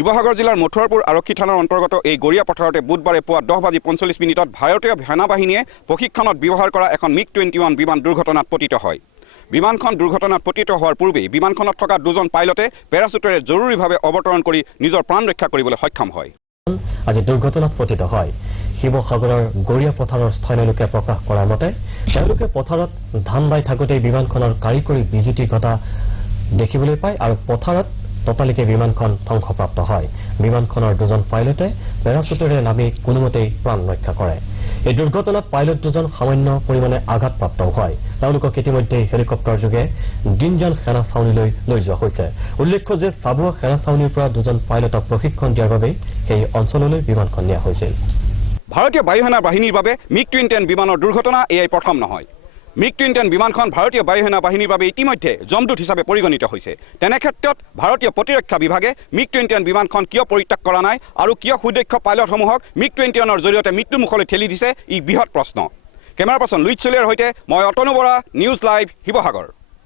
শিৱসাগৰ জিলাৰ মথুৰাপুৰ আৰক্ষী থানাৰ অন্তৰ্গত এই গৰিয়া পথাৰতে বুধবাৰে পুৱা 10:45 ভাৰতীয় সেনা বাহিনীয়ে প্ৰশিক্ষণত ব্যৱহাৰ কৰা এখন MiG-21 বিমান দুৰ্ঘটনাত পতিত হয়। বিমানখন দুৰ্ঘটনাত পতিত হোৱাৰ পূৰ্বে বিমানখনত থকা দুজন পাইলটে পেৰাচুটেৰে জৰুৰীভাৱে অৱতৰণ কৰি নিজৰ প্ৰাণ ৰক্ষা কৰিবলৈ সক্ষম হয়। আজি দুৰ্ঘটনাত পতিত হয়। শিৱসাগৰৰ গৰিয়া পথাৰৰ স্থানীয় লোকে প্ৰকাশ কৰাৰ মতে তেওঁলোকে পথাৰত ধান বাই থাকোঁতেই বিমানখনৰ কাৰিকৰী বিজুতি ঘটা দেখিবলৈ পায় আৰু পথাৰত ততালিকে বিমানখন ধ্বংসপ্ৰাপ্ত হয়। বিমানখনৰ দুজন পাইলটে পেৰাচুটেৰে নামি কোনোমতেই প্ৰাণ ৰক্ষা কৰে। এই দুৰ্ঘটনাত পাইলট দুজন সামান্য পৰিমাণে আঘাতপ্ৰাপ্তও হয়। তেওঁলোকক ইতিমধ্যে হেলিকপ্টাৰ যোগে ডিনজান সেনা ছাউনীলৈ লৈ যোৱা হৈছে। উল্লেখ্য যে চাবুৱা সেনা ছাউনীৰ পৰা দুজন পাইলটক প্ৰশিক্ষণ দিয়াৰ বাবে সেই অঞ্চললৈ বিমানখন নিয়া হৈছিল। ভাৰতীয় বায়ুসেনা বাহিনীৰ বাবে MiG-21 বিমানৰ দুৰ্ঘটনা এয়াই প্ৰথম নহয়। MiG-21 বিমানখন ভাৰতীয় বায়ুসেনা বাহিনীৰ বাবে ইতিমধ্যে জমদূত হিচাপে পৰিগণিত হৈছে। তেনেক্ষেত্ৰত ভাৰতীয় প্ৰতিৰক্ষা বিভাগে MiG-21 বিমানখন কিয় পৰিত্যাগ কৰা নাই আৰু কিয় সুদক্ষ পাইলটসমূহক MiG-21ৰ জৰিয়তে মৃত্যুমুখলৈ ঠেলি দিছে, ই বৃহৎ প্ৰশ্ন। কেমেৰা পাৰ্চন লুইচ চলিয়াৰ সৈতে মই অতনু বৰা, নিউজ লাইভ, শিৱসাগৰ।